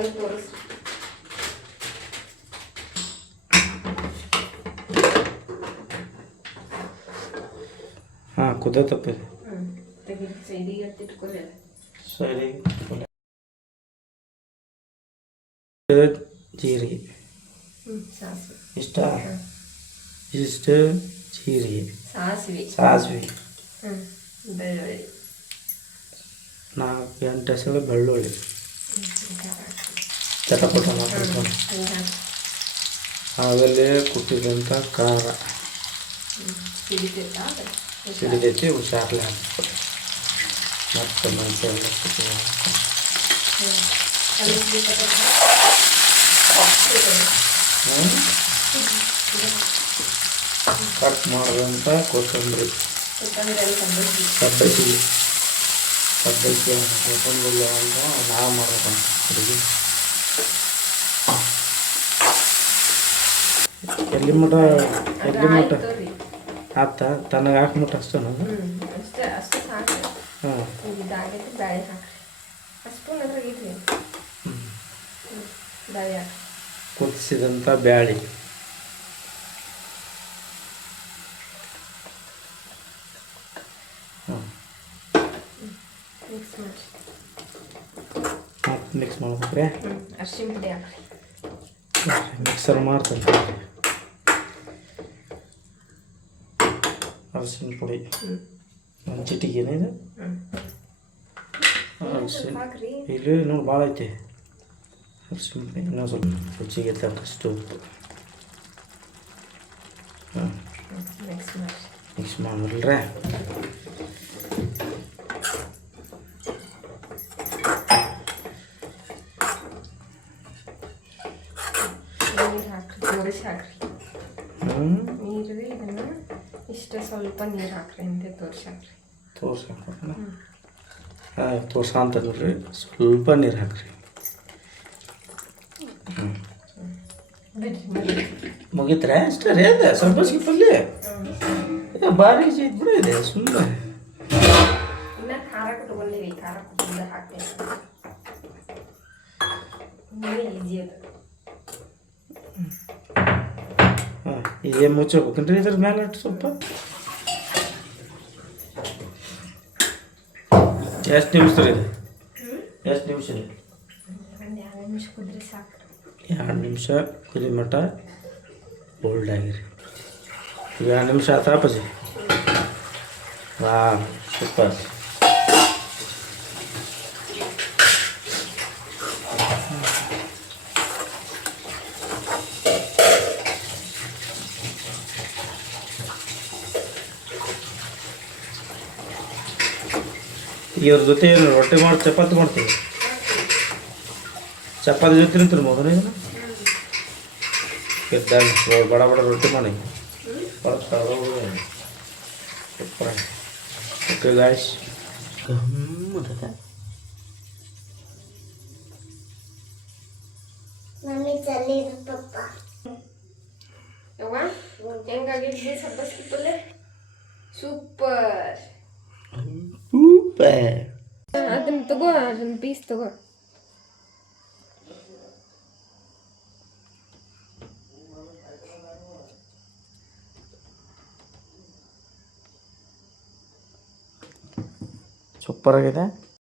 ತಂದು ತೋರಿಸ್. ಹಾಂ ಕುದತಪ್ಪ ಸೈಡಿಗೆ ಇಟ್ಕೊಳ್ಳಿ. ಸರಿ ಜೀರಿಗೆ ಸಾಸಿವೆ ಇಷ್ಟ ಇಷ್ಟು ಜೀರಿಗೆ ಸಾಸಿವೆ ಬೆಳ್ಳುಳ್ಳಿ 4-8 ಎಸಳು ಬೆಳ್ಳುಳ್ಳಿ ಚಟಪಟ ಮಾಡ್ಕೊಂಡು ಆಮೇಲೆ ಕುಟ್ಟಿದಂಥ ಖಾರ ಸಿಡಿದೈತಿ ಹುಷಾರ್ಲೆ ಹಾಕ್ಬೇಕು ಮತ್ತು ಮೆಣಸೆಲ್ಲ ಕಟ್ ಮಾಡಿದಂಥ ಕೊತ್ತಂಬರಿ ಸಬ್ಬಕ್ಕಿ ಕೊತ್ತಂಬರಿ ಅಂತ ನಾವು ಮಾಡ್ಬೇಕಂತ ಅಡುಗೆ ಎಲ್ಲಿ ಮಟ ಆತ ತನಗೆ ಹಾಕ್ಬಿಟ್ಟು ಅಷ್ಟೇ ನಾನು ಹಾಂ ಕುದಿಸಿದಂಥ ಬ್ಯಾಳಿ ಮಿಕ್ಸ್ ಮಾಡ್ಬೇಕ್ರೆ ಅರಿಶಿನ ಪುಡಿ ಹಾಕ್ರಿ ಮಿಕ್ಸರ್ ಮಾಡ್ತಾರೆ ಅರಿಶಿನ ಪುಡಿ ಒಂದು ಚಿಟಿಗೆನೇ ಇದು ಅರಿಶಿನ ಇಲ್ಲಿ ನೋಡಿ ಭಾಳ ಐತೆ ಅರಿಶಿನ ಪುಡಿ ಇನ್ನೊಂದು ಸ್ವಲ್ಪ ರುಚಿಗೆ ತಕ್ಕಷ್ಟು ಉಪ್ಪು ಹಾಂ ಮಿಕ್ಸ್ ಮಾಡಿದ್ರೇ ನೀರು ಇದನ್ನು ಇಷ್ಟ ಸ್ವಲ್ಪ ನೀರು ಹಾಕ್ರಿ ಅಂತ ತೋರ್ಸಾಕ್ರಿ ಹಾಂ ತೋರ್ಸಂತ ನೋಡ್ರಿ ಸ್ವಲ್ಪ ನೀರು ಹಾಕ್ರಿ ಮುಗಿತ್ರೆ ಅಷ್ಟೇ ರೀ ಅದ ಸ್ವಲ್ಪ ಪಲ್ಯ ಭಾರಿ ಇದ್ಬಿಡು ಇದೆ ಸುಮ್ಮನೆ ಇನ್ನು ಖಾರ ಕೊಟ್ಕೊಂಡಿವಿ ಖಾರ ಕೊಟ್ಟಿದ್ದ ಹಾಕ್ತೇವೆ ಈಜಿ ಅದು ಹಾಂ ಈಗ ಮುಚ್ಚಬೇಕನ್ರಿ ಇದ್ರ ಮೇಲೆ ಸ್ವಲ್ಪ ಎಷ್ಟು ನಿಮಿಷ ರೀ ಇದು ಎಷ್ಟು ನಿಮಿಷ ರೀ 2 ನಿಮಿಷ ಕುದ್ರೆ ಸಾಕು 2 ನಿಮಿಷ ಕುದಿ ಮಟ್ಟ ಬೋಲ್ಡ್ ಆಗಿರಿ ಈಗ 2 ನಿಮಿಷ ಆಯ್ತಾ ಅಪ್ಪಾಜಿ ಹಾಂ ಸೂಪರ್ ಇವ್ರ ಜೊತೆ ಏನು ರೊಟ್ಟಿ ಮಾಡಿ ಚಪಾತಿ ಮಾಡ್ತೀವಿ ಚಪಾತಿ ಜೊತೆ ತಿಂತೀರಿ ಮೊದಲು ಇದನ್ನು ಬಡ ಬಡ ರೊಟ್ಟಿ ಮಾಡಿ ಓಕೆ ಗಾಯ್ಸ್ ಹೆಂಗಾಗಿದ್ವಿ ಸಬ್ಬಸ್ಗಿ ಪಲ್ಯ ಸೂಪರ್ ಅದನ್ನ ತಗೋ ಅದನ್ನ ಪೀಸ್ ತಗೋ ಸೂಪರ್ ಆಗಿದೆ